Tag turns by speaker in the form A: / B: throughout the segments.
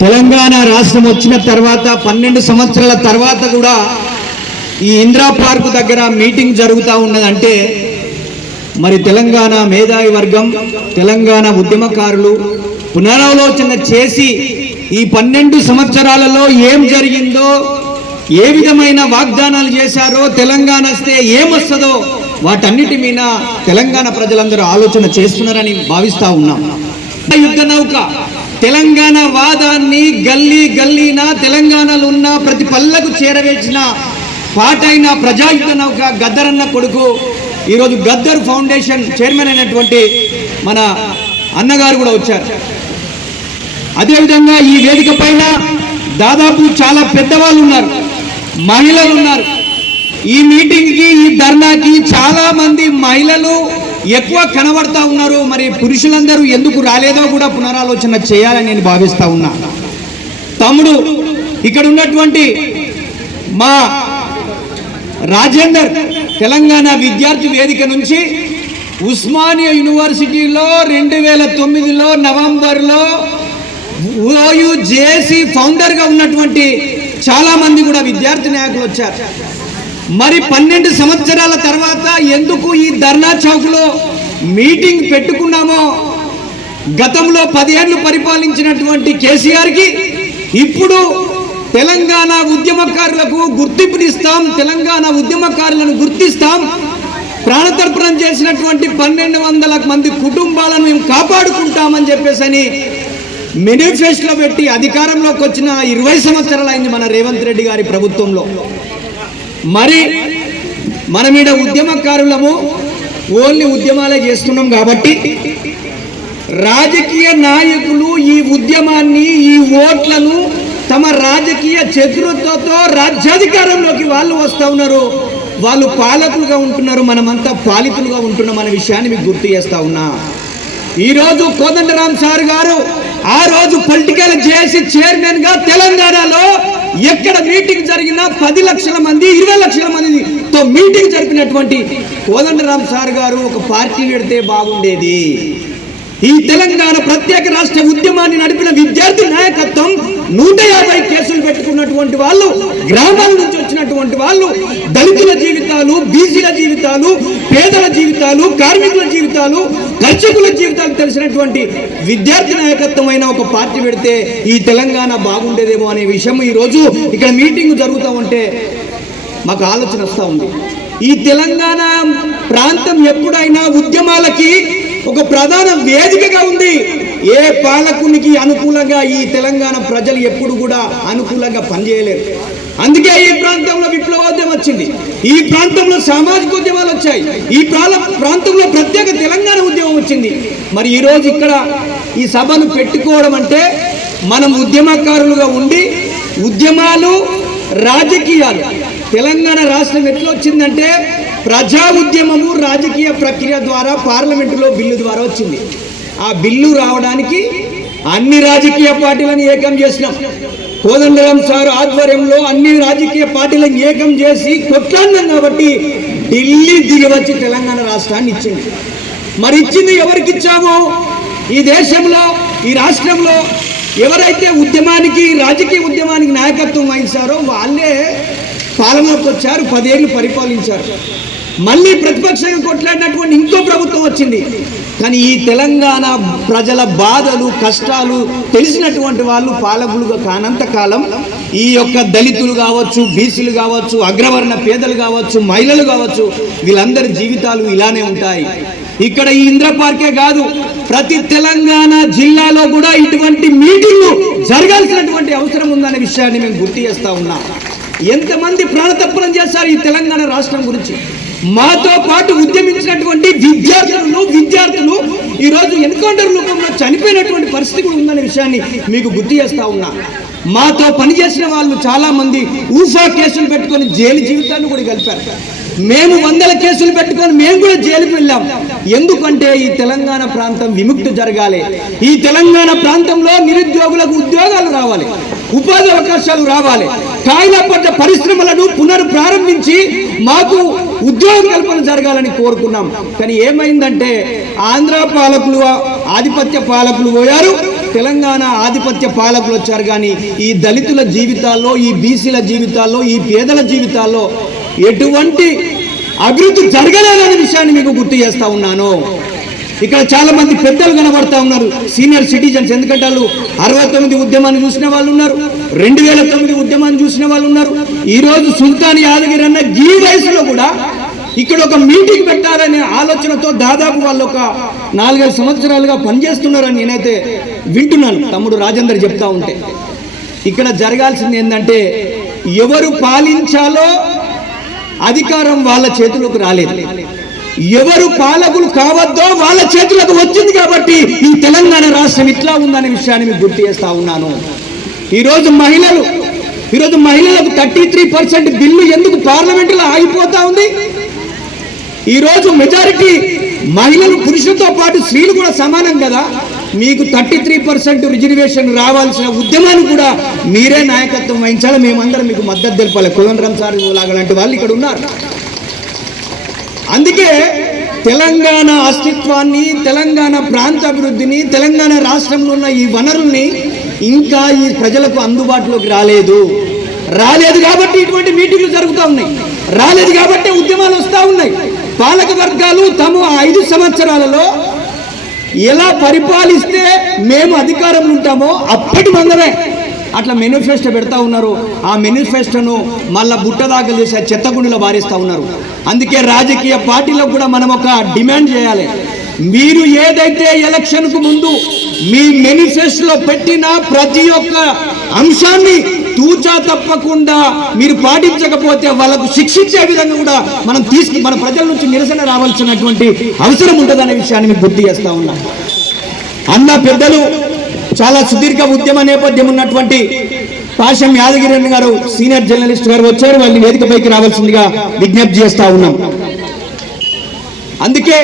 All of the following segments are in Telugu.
A: తెలంగాణ రాష్ట్రం వచ్చిన తర్వాత పన్నెండు సంవత్సరాల తర్వాత కూడా ఈ ఇందిరా పార్క్ దగ్గర మీటింగ్ జరుగుతూ ఉన్నదంటే మరి తెలంగాణ మేధావి వర్గం తెలంగాణ ఉద్యమకారులు పునరాలోచన చేసి ఈ పన్నెండు సంవత్సరాలలో ఏం జరిగిందో ఏ విధమైన వాగ్దానాలు చేశారో తెలంగాణ వస్తే ఏమొస్తుందో వాటన్నిటి మీద తెలంగాణ ప్రజలందరూ ఆలోచన చేస్తున్నారని భావిస్తా ఉన్నాం. యుద్ధ నౌక తెలంగాణ వాదాన్ని గల్లీ గల్లీన తెలంగాణలో ఉన్న ప్రతి పల్లకు చేరవేసిన పాటైన ప్రజాయుద్ధ నౌక గద్దరన్న కొడుకు ఈరోజు గద్దర్ ఫౌండేషన్ చైర్మన్ అయినటువంటి మన అన్నగారు కూడా వచ్చారు. అదేవిధంగా ఈ వేదిక పైన దాదాపు చాలా పెద్దవాళ్ళు ఉన్నారు మహిళలు ఉన్నారు ఈ మీటింగ్కి ఈ ధర్నాకి చాలామంది మహిళలు ఎక్కువ కనబడతా ఉన్నారు మరి పురుషులందరూ ఎందుకు రాలేదో కూడా పునరాలోచన చేయాలని నేను భావిస్తా ఉన్నా. తమ్ముడు ఇక్కడ ఉన్నటువంటి మా రాజేందర్ తెలంగాణ విద్యార్థి వేదిక నుంచి ఉస్మానియా యూనివర్సిటీలో రెండు వేల తొమ్మిదిలో నవంబర్లో ఓయు జేసీ ఫౌండర్గా ఉన్నటువంటి చాలామంది కూడా విద్యార్థి నాయకులు వచ్చారు. మరి పన్నెండు సంవత్సరాల తర్వాత ఎందుకు ఈ ధర్నా చౌక్లో మీటింగ్ పెట్టుకున్నామో? గతంలో పదిహేళ్ళు పరిపాలించినటువంటి కేసీఆర్కి ఇప్పుడు తెలంగాణ ఉద్యమకారులకు గుర్తింపునిస్తాం తెలంగాణ ఉద్యమకారులను గుర్తిస్తాం. ప్రాణతర్పణం చేసినటువంటి పన్నెండు వందల మంది కుటుంబాలను మేము కాపాడుకుంటామని చెప్పేసి అని మేనిఫెస్టోలో పెట్టి అధికారంలోకి వచ్చిన ఇరవై సంవత్సరాలు అయింది మన రేవంత్ రెడ్డి గారి ప్రభుత్వంలో. మరి మన మీద ఉద్యమకారులము ఓన్లీ ఉద్యమాలే చేస్తున్నాం కాబట్టి రాజకీయ నాయకులు ఈ ఉద్యమాన్ని ఈ ఓట్లను తమ రాజకీయ చతురతతో రాజ్యాధికారంలోకి వాళ్ళు వస్తూ ఉన్నారు. వాళ్ళు పాలకులుగా ఉంటున్నారు. మనమంతా పాలితులుగా ఉంటున్నాం అనే విషయాన్ని మీకు గుర్తు చేస్తా ఉన్నా. ఈరోజు కోదండరామ్ సార్ గారు ఆ రోజు పొలిటికల్ చేసి చైర్మన్గా తెలంగాణలో ఎక్కడ మీటింగ్ జరిగినా పది లక్షల మంది ఇరవై లక్షల మందితో మీటింగ్ జరిపినటువంటి కోదండరామ్ సార్ గారు ఒక పార్టీ పెడితే బాగుండేది. ఈ తెలంగాణ ప్రత్యేక రాష్ట్ర ఉద్యమాన్ని నడిపిన విద్యార్థి నాయకత్వం నూట యాభై కేసులు పెట్టుకున్నటువంటి వాళ్ళు గ్రామాల నుంచి వచ్చినటువంటి వాళ్ళు దళితుల జీవితాలు బీసీల జీవితాలు పేదల జీవితాలు కార్మికుల జీవితాలు దర్శకుల జీవితాలు తెలిసినటువంటి విద్యార్థి నాయకత్వం ఒక పార్టీ పెడితే ఈ తెలంగాణ బాగుండేదేమో అనే విషయం ఈరోజు ఇక్కడ మీటింగ్ జరుగుతూ ఉంటే మాకు ఆలోచన వస్తూ ఉంది. ఈ తెలంగాణ ప్రాంతం ఎప్పుడైనా ఉద్యమాలకి ఒక ప్రధాన వేదికగా ఉంది. ఏ పాలకునికి అనుకూలంగా ఈ తెలంగాణ ప్రజలు ఎప్పుడు కూడా అనుకూలంగా పనిచేయలేరు. అందుకే ఈ ప్రాంతంలో విప్లవోద్యమం వచ్చింది. ఈ ప్రాంతంలో సామాజిక ఉద్యమాలు వచ్చాయి. ఈ ప్రాంతంలో ప్రత్యేక తెలంగాణ ఉద్యమం వచ్చింది. మరి ఈరోజు ఇక్కడ ఈ సభను పెట్టుకోవడం అంటే మనం ఉద్యమకారులుగా ఉండి ఉద్యమాలు రాజకీయాలు. తెలంగాణ రాష్ట్రం ఎట్లా వచ్చిందంటే ప్రజా ఉద్యమము రాజకీయ ప్రక్రియ ద్వారా పార్లమెంటులో బిల్లు ద్వారా వచ్చింది. ఆ బిల్లు రావడానికి అన్ని రాజకీయ పార్టీలను ఏకం చేసినాం. కోదండరాం సార్ ఆధ్వర్యంలో అన్ని రాజకీయ పార్టీలను ఏకం చేసి కొట్లాడినాం కాబట్టి ఢిల్లీ దిగి వచ్చి తెలంగాణ రాష్ట్రాన్ని ఇచ్చింది. మరి ఇచ్చింది ఎవరికి ఇచ్చాము? ఈ దేశంలో ఈ రాష్ట్రంలో ఎవరైతే ఉద్యమానికి రాజకీయ ఉద్యమానికి నాయకత్వం వహించారో వాళ్ళే పాలనలోకి వచ్చారు పదేళ్ళు పరిపాలించారు. మళ్ళీ ప్రతిపక్షంగా కొట్లాడినటువంటి ఇంకో ప్రభుత్వం వచ్చింది. కానీ ఈ తెలంగాణ ప్రజల బాధలు కష్టాలు తెలిసినటువంటి వాళ్ళు పాలకులుగా కానంత కాలం ఈ యొక్క దళితులు కావచ్చు బీసీలు కావచ్చు అగ్రవర్ణ పేదలు కావచ్చు మహిళలు కావచ్చు వీళ్ళందరి జీవితాలు ఇలానే ఉంటాయి. ఇక్కడ ఈ ఇంద్ర పార్కే కాదు ప్రతి తెలంగాణ జిల్లాలో కూడా ఇటువంటి మీటింగ్లు జరగాల్సినటువంటి అవసరం ఉందనే విషయాన్ని మేము గుర్తు చేస్తా ఉన్నాం. ఎంతమంది ప్రాణతప్పనం చేశారు ఈ తెలంగాణ రాష్ట్రం గురించి? మాతో పాటు ఉద్యమించినటువంటి విద్యార్థులు విద్యార్థులు ఈరోజు ఎన్కౌంటర్ రూపంలో చనిపోయినటువంటి పరిస్థితి కూడా ఉందనే విషయాన్ని మీకు గుర్తు చేస్తా ఉన్నా. మాతో పనిచేసిన వాళ్ళు చాలా మంది ఊఫా కేసులు పెట్టుకొని జైలు జీవితాన్ని కూడా గడిపారు. మేము వందల కేసులు పెట్టుకొని మేము కూడా జైలుకు వెళ్ళాం. ఎందుకంటే ఈ తెలంగాణ ప్రాంతం విముక్తి జరగాలి. ఈ తెలంగాణ ప్రాంతంలో నిరుద్యోగులకు ఉద్యోగాలు రావాలి. ఉపాధి అవకాశాలు రావాలి. కాయలపడ్డ పరిశ్రమలను పునర్ప్రారంభించి మాకు ఉద్యోగ కల్పన జరగాలని కోరుకున్నాం. కానీ ఏమైందంటే ఆంధ్ర పాలకులు ఆధిపత్య పాలకులు పోయారు. తెలంగాణ ఆధిపత్య పాలకులు వచ్చారు. కానీ ఈ దళితుల జీవితాల్లో ఈ బీసీల జీవితాల్లో ఈ పేదల జీవితాల్లో ఎటువంటి అభివృద్ధి జరగలేదనే విషయాన్ని మీకు గుర్తు చేస్తా ఉన్నాను. ఇక్కడ చాలా మంది పెద్దలు కనబడతా ఉన్నారు. సీనియర్ సిటిజన్స్ ఎందుకంటే వాళ్ళు అరవై తొమ్మిది ఉద్యమాన్ని చూసిన వాళ్ళు ఉన్నారు. రెండు వేల తొమ్మిది ఉద్యమాన్ని చూసిన వాళ్ళు ఉన్నారు. ఈ రోజు సుల్తాన్ యాదగిరి అన్న ఈ వయసులో కూడా ఇక్కడ ఒక మీటింగ్ పెట్టాలనే ఆలోచనతో దాదాపు వాళ్ళు ఒక నాలుగైదు సంవత్సరాలుగా పనిచేస్తున్నారని నేనైతే వింటున్నాను. తమ్ముడు రాజేందర్ చెప్తా ఉంటే. ఇక్కడ జరగాల్సింది ఏంటంటే ఎవరు పాలించాలో అధికారం వాళ్ళ చేతిలోకి రాలేదు. ఎవరు పాలకులు కావద్దో వాళ్ళ చేతులకు వచ్చింది కాబట్టి ఈ తెలంగాణ రాష్ట్రం ఇట్లా ఉందనే విషయాన్ని మీకు గుర్తు చేస్తా ఉన్నాను. ఈరోజు మహిళలు ఈరోజు మహిళలకు థర్టీ త్రీ పర్సెంట్ బిల్లు ఎందుకు పార్లమెంటులో ఆగిపోతా ఉంది? ఈరోజు మెజారిటీ మహిళలు పురుషులతో పాటు స్త్రీలు కూడా సమానం కదా? మీకు థర్టీ త్రీ పర్సెంట్ రిజర్వేషన్ రావాల్సిన ఉద్యమాన్ని కూడా మీరే నాయకత్వం వహించాలి. మేమందరం మీకు మద్దతు తెలపాలి. కులంద్రం సార్ లాగలాంటి వాళ్ళు ఇక్కడ ఉన్నారు. అందుకే తెలంగాణ అస్తిత్వాన్ని తెలంగాణ ప్రాంత అభివృద్ధిని తెలంగాణ రాష్ట్రంలో ఉన్న ఈ వనరుల్ని ఇంకా ఈ ప్రజలకు అందుబాటులోకి రాలేదు. రాలేదు కాబట్టి ఇటువంటి మీటింగ్లు జరుగుతూ ఉన్నాయి. రాలేదు కాబట్టి ఉద్యమాలు వస్తూ ఉన్నాయి. పాలక వర్గాలు తమ ఐదు సంవత్సరాలలో ఎలా పరిపాలిస్తే మేము అధికారంలో ఉంటామో అప్పటి మందమే. అట్లా మేనిఫెస్టో పెడతా ఉన్నారు. ఆ మేనిఫెస్టోను మళ్ళా బుట్ట దాఖలు చేసి ఆ చెత్తగుండిలో బారేస్తా ఉన్నారు. అందుకే రాజకీయ పార్టీలకు కూడా మనం ఒక డిమాండ్ చేయాలి. మీరు ఏదైతే ఎలక్షన్కు ముందు మీ మేనిఫెస్టోలో పెట్టిన ప్రతి ఒక్క అంశాన్ని తూచా తప్పకుండా మీరు పాటించకపోతే వాళ్ళకు శిక్షించే విధంగా కూడా మనం తీసుకు మన ప్రజల నుంచి నిరసన రావాల్సినటువంటి అవసరం ఉంటుందనే విషయాన్ని మీకు గుర్తు చేస్తా ఉన్నా. అన్న పెద్దలు చాలా సుదీర్ఘ ఉద్యమ నేపథ్యం ఉన్నటువంటి పాశం యాదగిరి గారు సీనియర్ జర్నలిస్ట్ గారు వచ్చారు. వాళ్ళని వేదికపైకి రావాల్సిందిగా విజ్ఞప్తి చేస్తా ఉన్నాం. అందుకే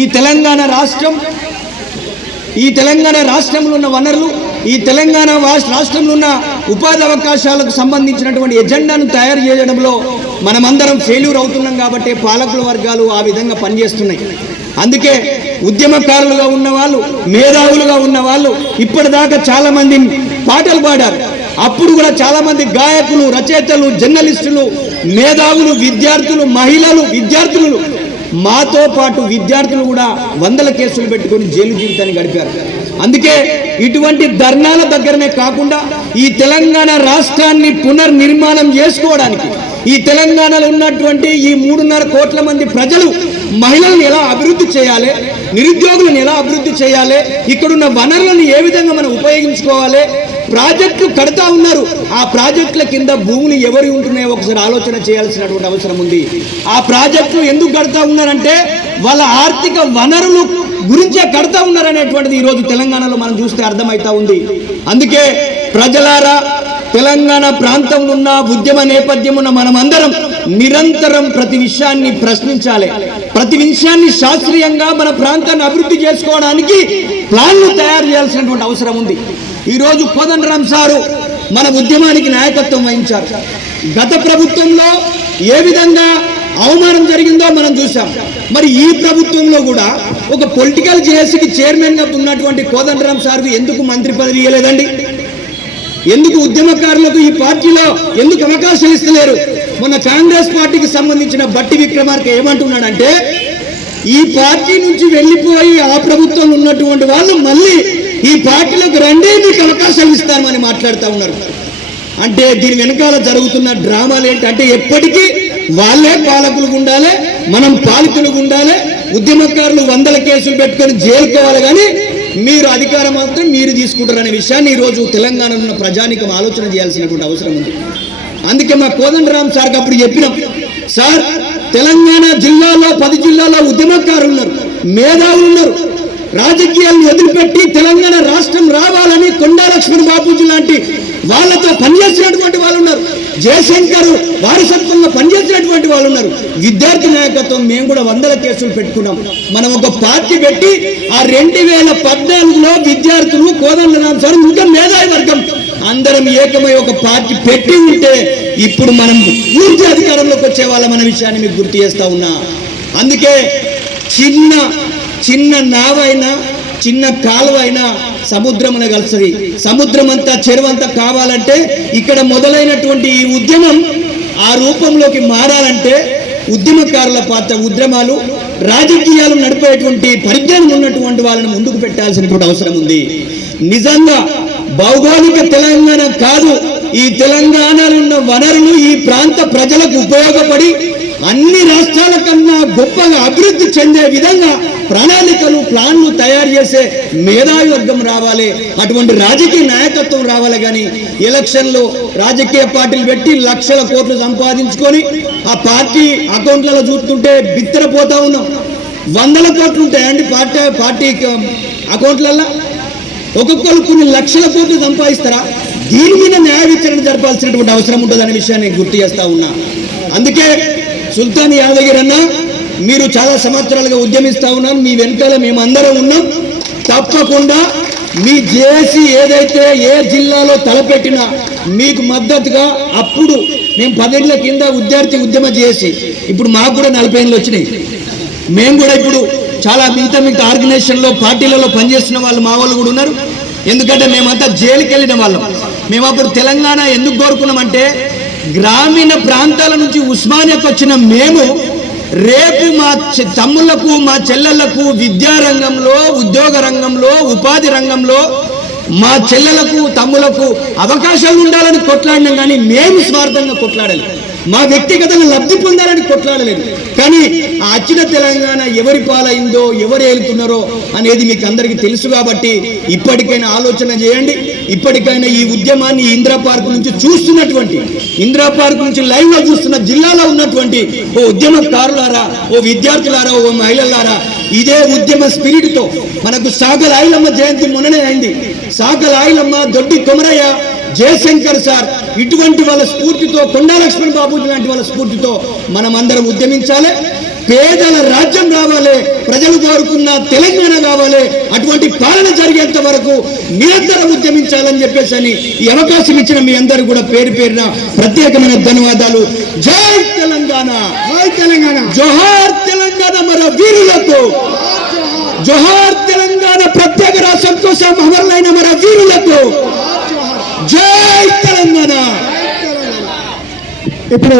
A: ఈ తెలంగాణ రాష్ట్రం ఈ తెలంగాణ రాష్ట్రంలో ఉన్న వనరులు ఈ తెలంగాణ రాష్ట్రంలో ఉన్న ఉపాధి అవకాశాలకు సంబంధించినటువంటి ఎజెండాను తయారు చేయడంలో మనమందరం ఫెయిల్యూర్ అవుతున్నాం కాబట్టి పాలకుల వర్గాలు ఆ విధంగా పనిచేస్తున్నాయి. అందుకే ఉద్యమకారులుగా ఉన్న వాళ్ళు మేధావులుగా ఉన్న వాళ్ళు ఇప్పటిదాకా చాలా మంది పాటలు పాడారు. అప్పుడు కూడా చాలా మంది గాయకులు రచయితలు జర్నలిస్టులు మేధావులు విద్యార్థులు మహిళలు విద్యార్థులు మాతో పాటు విద్యార్థులు కూడా వందల కేసులు పెట్టుకొని జైలు జీవితాన్ని గడిపారు. అందుకే ఇటువంటి ధర్నాల దగ్గరనే కాకుండా ఈ తెలంగాణ రాష్ట్రాన్ని పునర్నిర్మాణం చేసుకోవడానికి ఈ తెలంగాణలో ఉన్నటువంటి ఈ మూడున్నర కోట్ల మంది ప్రజలు మహిళలను ఎలా అభివృద్ధి చేయాలి? నిరుద్యోగులను ఎలా అభివృద్ధి చేయాలి? ఇక్కడున్న వనరులను ఏ విధంగా మనం ఉపయోగించుకోవాలి? ప్రాజెక్టులు కడతా ఉన్నారు. ఆ ప్రాజెక్టుల కింద భూములు ఎవరి ఉంటున్నాయో ఒకసారి ఆలోచన చేయాల్సినటువంటి అవసరం ఉంది. ఆ ప్రాజెక్టులు ఎందుకు కడతా ఉన్నారంటే వాళ్ళ ఆర్థిక వనరులు గురించే కడతా ఉన్నారనేటువంటిది ఈరోజు తెలంగాణలో మనం చూస్తే అర్థమవుతా ఉంది. అందుకే ప్రజలారా తెలంగాణ ప్రాంతంలో ఉన్న ఉద్యమ నేపథ్యమున మనమందరం నిరంతరం ప్రతి విషయాన్ని ప్రశ్నించాలి. ప్రతి విషయాన్ని శాస్త్రీయంగా మన ప్రాంతాన్ని అభివృద్ధి చేసుకోవడానికి ప్లాన్లు తయారు చేయాల్సినటువంటి అవసరం ఉంది. ఈరోజు కోదండరామ్ సారు మన ఉద్యమానికి నాయకత్వం వహించారు. గత ప్రభుత్వంలో ఏ విధంగా అవమానం జరిగిందో మనం చూసాం మరి ఈ ప్రభుత్వంలో కూడా ఒక పొలిటికల్ జేఏసీకి చైర్మన్గా ఉన్నటువంటి కోదండరామ్ సార్కు ఎందుకు మంత్రి పదవి ఇవ్వలేదండి? ఎందుకు ఉద్యమకారులకు ఈ పార్టీలో ఎందుకు అవకాశం ఇస్తలేరు? మొన్న కాంగ్రెస్ పార్టీకి సంబంధించిన బట్టి విక్రమార్క ఏమంటున్నాడంటే ఈ పార్టీ నుంచి వెళ్ళిపోయి ఆ ప్రభుత్వంలో ఉన్నటువంటి వాళ్ళు మళ్ళీ ఈ పార్టీలోకి రండి మీకు అవకాశాలు ఇస్తామని మాట్లాడుతూ ఉన్నారు. అంటే దీని వెనకాల జరుగుతున్న డ్రామాలు ఏంటంటే ఎప్పటికీ వాళ్ళే పాలకులు ఉండాలి మనం పాలకులు ఉండాలి ఉద్యమకారులు వందల కేసులు పెట్టుకొని జైలుకోవాలి కానీ మీరు అధికారం మాత్రం మీరు తీసుకుంటారు అనే విషయాన్ని ఈరోజు తెలంగాణలో ఉన్న ప్రజానికం ఆలోచన చేయాల్సినటువంటి అవసరం ఉంది. అందుకే మా కోదండరామ్ సార్కి అప్పుడు చెప్పినాం సార్ తెలంగాణ జిల్లాలో పది జిల్లాలో ఉద్యమకారులు ఉన్నారు మేధావులు ఉన్నారు రాజకీయాలను వదిలిపెట్టి తెలంగాణ రాష్ట్రం రావాలని కొండా లక్ష్మణ్ బాపూజీ లాంటి వాళ్ళతో పనిచేసినటువంటి వాళ్ళు ఉన్నారు. జయశంకర్ వారసత్వంగా పనిచేసినటువంటి వాళ్ళు ఉన్నారు. విద్యార్థి నాయకత్వం మేము కూడా వందల కేసులు పెట్టుకున్నాం. మనం ఒక పార్టీ పెట్టి ఆ రెండు వేల పద్నాలుగులో విద్యార్థులు కోదండ రామసారు ఇంకా మేధావి వర్గం అందరం ఏకమై ఒక పార్టీ పెట్టి ఉంటే ఇప్పుడు మనం పూర్తి అధికారంలోకి వచ్చే వాళ్ళం అనే విషయాన్ని మీకు గుర్తు చేస్తా ఉన్నా. అందుకే చిన్న చిన్న నావైనా చిన్న కాలువైనా సముద్రమున కలుస్తుంది. సముద్రం అంతా చెరువంతా కావాలంటే ఇక్కడ మొదలైనటువంటి ఈ ఉద్యమం ఆ రూపంలోకి మారాలంటే ఉద్యమకారుల పాత్ర ఉద్యమాలు రాజకీయాలు నడిపేటువంటి పరిజ్ఞానం ఉన్నటువంటి వాళ్ళని ముందుకు పెట్టాల్సినటువంటి అవసరం ఉంది. నిజంగా భౌగోళిక తెలంగాణ కాదు ఈ తెలంగాణలో ఉన్న వనరులు ఈ ప్రాంత ప్రజలకు ఉపయోగపడి అన్ని రాష్ట్రాల కన్నా గొప్పగా అభివృద్ధి చెందే విధంగా ప్రణాళికలు ప్లాన్లు తయారు చేసే మేధావి వర్గం రావాలి. అటువంటి రాజకీయ నాయకత్వం రావాలి కానీ ఎలక్షన్లో రాజకీయ పార్టీలు పెట్టి లక్షల కోట్లు సంపాదించుకొని ఆ పార్టీ అకౌంట్లలో చూస్తుంటే బిత్తరపోతా ఉన్నాం. వందల కోట్లు ఉంటాయండి పార్టీ పార్టీ అకౌంట్లలో ఒక్కొక్కరు కొన్ని లక్షల కోట్లు సంపాదిస్తారా? దీని మీద న్యాయ విచారణ జరపాల్సినటువంటి అవసరం ఉంటుందనే విషయాన్ని గుర్తు చేస్తా ఉన్నా. అందుకే సుల్తాన్ యాదగిరి అన్న మీరు చాలా సంవత్సరాలుగా ఉద్యమిస్తా ఉన్నారు మీ వెనకాల మేమందరం ఉన్నాం. తప్పకుండా మీ జేసీ ఏదైతే ఏ జిల్లాలో తలపెట్టినా మీకు మద్దతుగా అప్పుడు మేము పదేళ్ళ కింద విద్యార్థి ఉద్యమ చేసి ఇప్పుడు మాకు కూడా నలభై ఏళ్ళు వచ్చినాయి. మేము కూడా ఇప్పుడు చాలా మిగతా మిగతా ఆర్గనైజేషన్లో పార్టీలలో పనిచేస్తున్న వాళ్ళు మా వాళ్ళు కూడా ఉన్నారు. ఎందుకంటే మేమంతా జైలుకి వెళ్ళిన వాళ్ళం. మేము అప్పుడు తెలంగాణ ఎందుకు కోరుకున్నామంటే గ్రామీణ ప్రాంతాల నుంచి ఉస్మానియాకి వచ్చిన మేము రేపు మా చె- తమ్ముళ్ళకు మా చెల్లెళ్ళకు విద్యా రంగంలో ఉద్యోగ రంగంలో ఉపాధి రంగంలో మా చెల్లెలకు తమ్ములకు అవకాశాలు ఉండాలని కొట్లాడినాం కానీ మేము స్వార్థంగా కొట్లాడలేదు. మా వ్యక్తిగతంగా లబ్ధి పొందాలని కొట్లాడలేదు. కానీ ఆ అచ్చిన తెలంగాణ ఎవరి పాలైందో ఎవరు ఏలుతున్నారో అనేది మీకు అందరికీ తెలుసు కాబట్టి ఇప్పటికైనా ఆలోచన చేయండి. ఇప్పటికైనా ఈ ఉద్యమాన్ని ఇందిరా పార్క్ నుంచి చూస్తున్నటువంటి ఇందిరా పార్క్ నుంచి లైవ్లో చూస్తున్న జిల్లాలో ఉన్నటువంటి ఓ ఉద్యమకారులారా ఓ విద్యార్థులారా ఓ మహిళలారా ఇదే ఉద్యమ స్పిరిట్తో మనకు సాగల ఆయిలమ్మ జయంతి మొన్ననే అయింది. సాగల ఆయిలమ్మ దొడ్డి కొమరయ్య జయశంకర్ సార్ ఇటువంటి వాళ్ళ స్ఫూర్తితో కొండా లక్ష్మణ్ బాబు లాంటి వాళ్ళ స్ఫూర్తితో మనం అందరం ఉద్యమించాలి. పేదల రాజ్యం రావాలి ప్రజలు కోరుకున్న తెలంగాణ కావాలి అటువంటి పాలన జరిగేంత వరకు నిరంతరం ఉద్యమించాలని చెప్పేసి అని ఈ అవకాశం ఇచ్చిన మీ అందరూ కూడా పేరు పేరున ప్రత్యేకమైన ధన్యవాదాలు. జై తెలంగాణ!
B: తెలంగాణ!
A: జోహార్ తెలంగాణ మన వీరులకు! జోహార్ తెలంగాణ ప్రత్యేక రాష్ట్రం కోసం అమరులైన మన వీరులకు! జై తెలంగాణ!
B: ఇప్పుడు